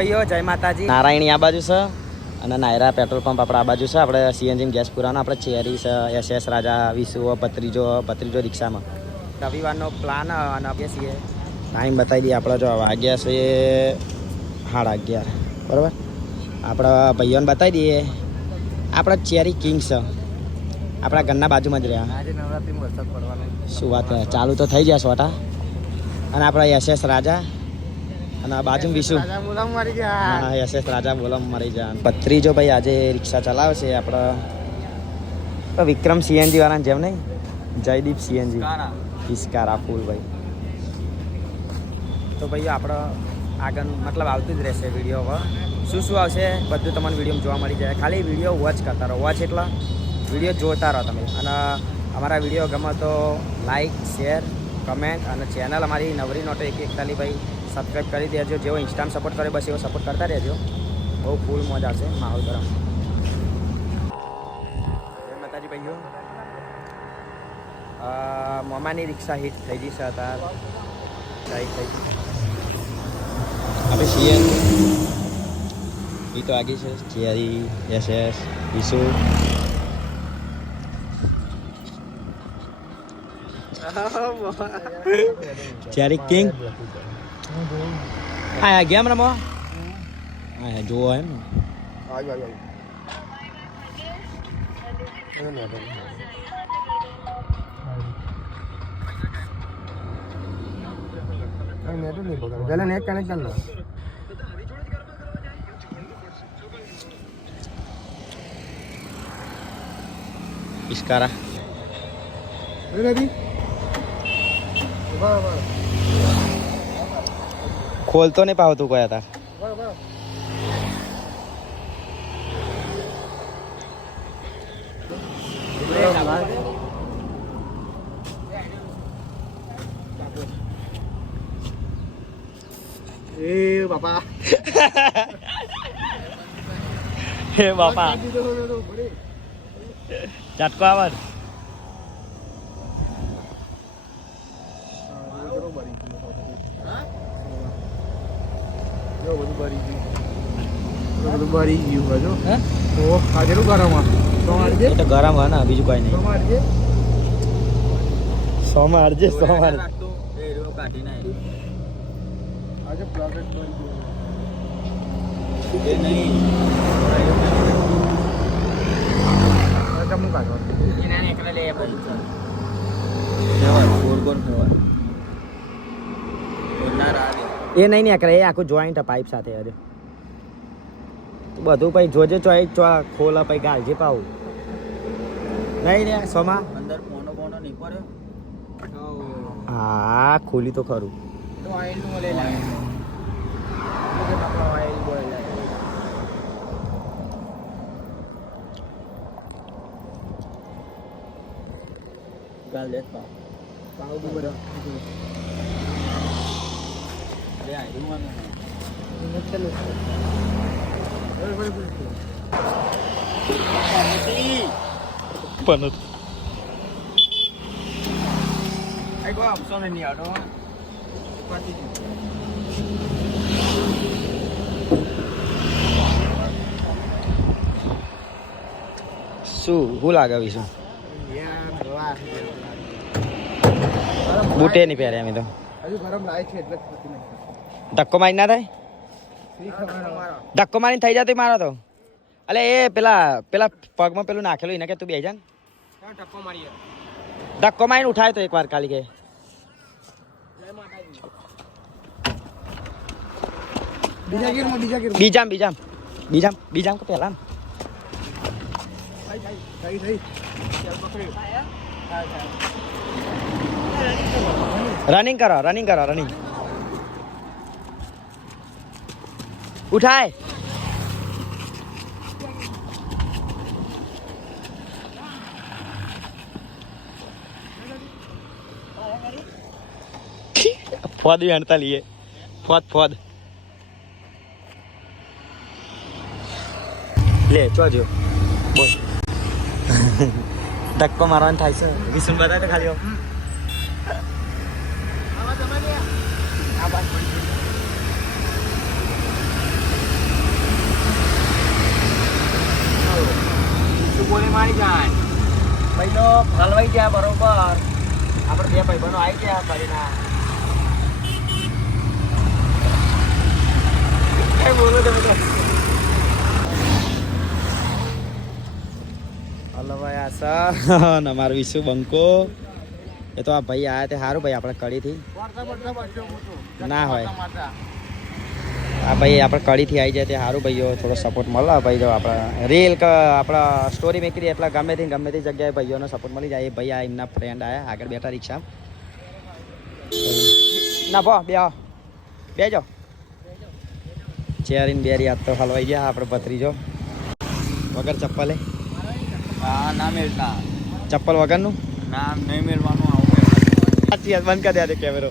ભાઈઓ જય માતાજી. નારાયણી આ બાજુ છે અને નાયરા પેટ્રોલ પંપ આપણે આ બાજુ છે. આપણે સીએનજી ગેસ પુરાનો આપણે ચેરી છે એસ રાજા વિસુઓ પત્રીજો પત્રીજો રિક્ષામાં. રવિવારનો પ્લાન અને આપીએ છીએ. ટાઈમ બતાવી દઈએ. આપણે જો વાગ્યા છે સાડા અગિયાર. બરાબર? આપણા ભાઈઓને બતાવી દઈએ. આપણા ચેરી કિંગ છે. આપણા ઘરના બાજુમાં જ રહ્યા. શું વાત ચાલુ તો થઈ ગયા સોટા અને આપણા એસ એસ રાજા અને આ બાજુ વિશુ. હા એસ રાજા બોલમ મરી જા પત્રીજો ભાઈ આજે રિક્ષા ચલાવે છે આપણા તો વિક્રમ સીએનજી વાળાને જેમ નહીં? જયદીપ સીએનજી. ઇસ્કારા ફૂલ ભાઈ. તો ભાઈ આપણે આગળ મતલબ આવતું જ રહેશે વીડિયો હવે. શું શું આવશે? બધું તમને વિડીયોમાં જોવા મળી જાય. ખાલી વીડિયો વોચ કરતા રહો. વોચ એટલે વીડિયો જોતા રહો તમે. અને અમારા વીડિયો ગમે તો લાઈક શેર કમેન્ટ અને ચેનલ અમારી નવરી નોટો એક એકતાલી ભાઈ સબસ્ક્રાઈબ કરી દેજો જેવો ઇન્સ્ટામાં સપોર્ટ કરે બસ એવો સપોર્ટ કરતા રહેજો. બહુ ફૂલ મોજ આવશે માહોલ ગરમ. જય માતાજી ભાઈઓ. અ, મોમાની રિક્ષા હિટ થઈ ગઈ છે અત્યારે. થઈ થઈ આપણે છીએ. એ તો આગી છે. ચેરી એસ એસ વિસુ ચેરી કિંગ આ ગેમ રમો હા જોવો એમ ને આવ્યો આવ્યો નેટ નહીં પકડ પેલા નેટ કનેક્ટ કર લો ઇસ્કારા રેડી બરાબર ખોલતો નહીં પાવતું કોઈ હતા બરાબર એ બાપા હે બાપા ચટકો આવે બરી ગયું. હજુ તો આજેનું ગરમ? તો મારજે તો ગરમ ને બીજું કોઈ તો નહીં મારજે સો મારજે સો માર આજે પ્રોડક્ટ બરી ગયું. હવે તમને કાઢવાનું? એ નહીં નીકળે એ આખું જોઈન્ટ પાઇપ સાથે હજુ. બધું પછી જોજે ચોઈ ચો ખોલા પછી ગાલજે પાવું નહીં ને સોમા. હા ખોલી તો ખરું. તો ઓઇલનું લઈ લાવે ઓઇલ બોય લાવે પાવ બી thì શું શું લાગે વિશું Yeah, doa. બૂટે નહીં પહેરે એમ તો હજુ ગરમ લાગે છે એટલે. ધક્કો મારી ના થાય. ધક્કો મારીને થઈ જતો મારો તો. અલે એ પેલા પેલા પગમાં પેલું નાખેલું એને કે તું બેસી જા ને. હા, ટપ્પો ધક્કો મારીને ઉઠાય તો એકવાર ખાલી કે. બીજા બીજા બીજા બીજા બીજામ બીજામ. બીજામ બીજામ કે પહેલા. રનિંગ કરો રનિંગ કરો રનિંગ ઉઠાય. ફોદ બી હણતા લઈએ. ફોદ ફોદ. લે ચોજો બોલ. ધક્કો મારવાનું થાય છે. વિસુન બતાય તો ખાલી આમ. આવા તમારે આ. વાત મારી જાય ભાઈનો હલવાઈ ગયા બરોબર. આપણે બે ભાઈબંધો આવી ગયા ફરીના. બોલો તમે સર ને અમારો વિશુ બંકો. એ તો આ ભાઈ આયા તે સારું ભાઈ આપણે કડીથી. ના હોય. આ ભાઈ આપણે કડીથી આવી જાય તે સારું ભાઈઓ થોડો સપોર્ટ મળે. ભાઈ જો આપણે રીલ કે આપણા સ્ટોરી મેકી દઈએ એટલે ગમે તે ગમે તે જગ્યાએ ભાઈઓનો સપોર્ટ મળી જાય. એ ભાઈ આ એમના ફ્રેન્ડ આવ્યા આગળ બેઠા રિક્ષા. ના ભો બે. બેજો. ચેરીને બેરી આજ તો હલવાઈ ગયા આપણે ભત્રીજો. વગર ચપ્પલે. હા ના મેળતા ચપ્પલ વગરનું? ના નહીં મેળવાનું આવું સાચી બંધ કરી દે કેમેરો